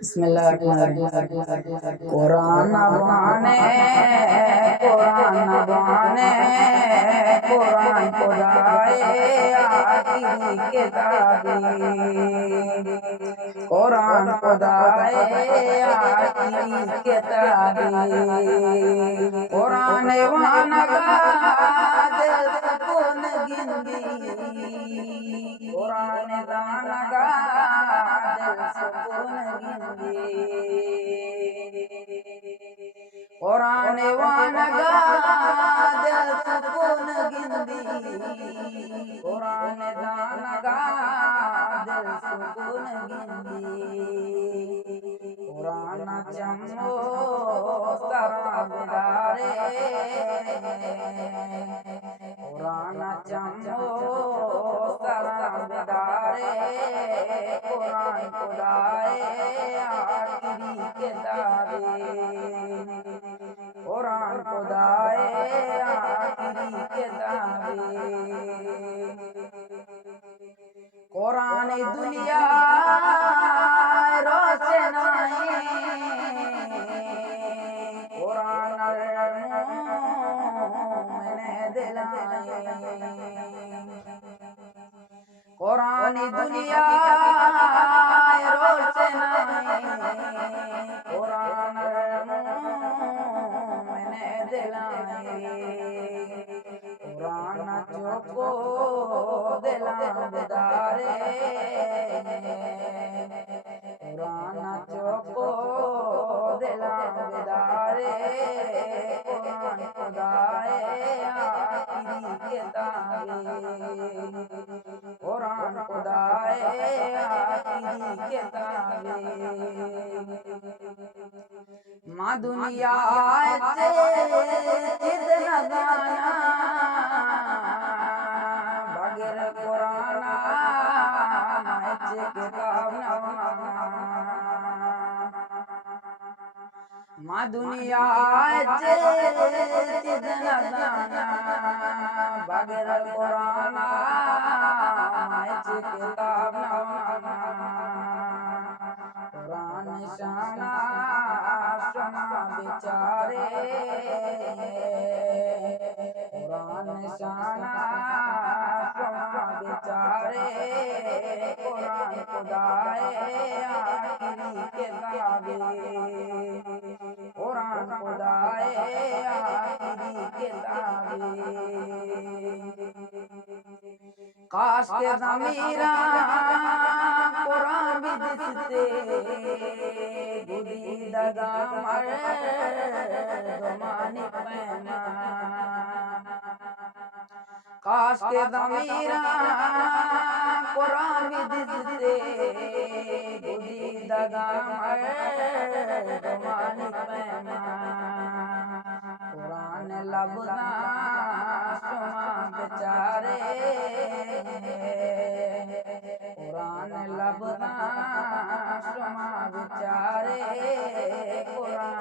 बिस्मिल्लाहिर्रहमानिर्रहीम। कुरान बाने कुरान बाने कुरान खुदाए आखिरी किताबी। कुरान खुदाए आखिरी किताबी। कुरान वानगा दिल सुकून गिंदी। कुरान दानगा दिल सुकून गिंदी। कुरान वानगा दिल सुकून गिंदी। कुरान दानगा दिल सुकून गिंदी। कुरान चमो सरा बिदारे। कुरान चमो सरा बिदारे। कुरान खुदाए आखिरी किताबे। कुरान खुदाए आखिरी किताबे। कुरान दुनिया रोशनाई। कुरान मोमिने दिलाए। कुरान दुनिया रोशनाई। कुरान मोमिने दिलाए। कुरान चोको दिला बिदारे। कुरान चोको दिला बिदारे। कुरान खुदाए आखिरी किताबे। कुरान खुदाए आखिरी किताबे। माँ दुनिया चिद नगाना बगैर कुराना मायचे किताब नवाना। माँ दुनिया चिद नगाना बगैर कुराना मायचे किताब नवाना। कुरान शाना शमा बिचारे। कुरान शाना शमा बिचारे। कुरान खुदाए आखिरी किताबे। कुरान खुदाए आखिरी किताबे। काश के ज़मीरा कुरान भी दिसते। गुदी दगा मर्दमानी पैना। काश के ज़मीरा कुरान भी दिसते। गुदी दगा मर्दमानी पैना। कुरान लबना शुमा बेचारे। कुरान लबना शुमा बेचारे। कुरान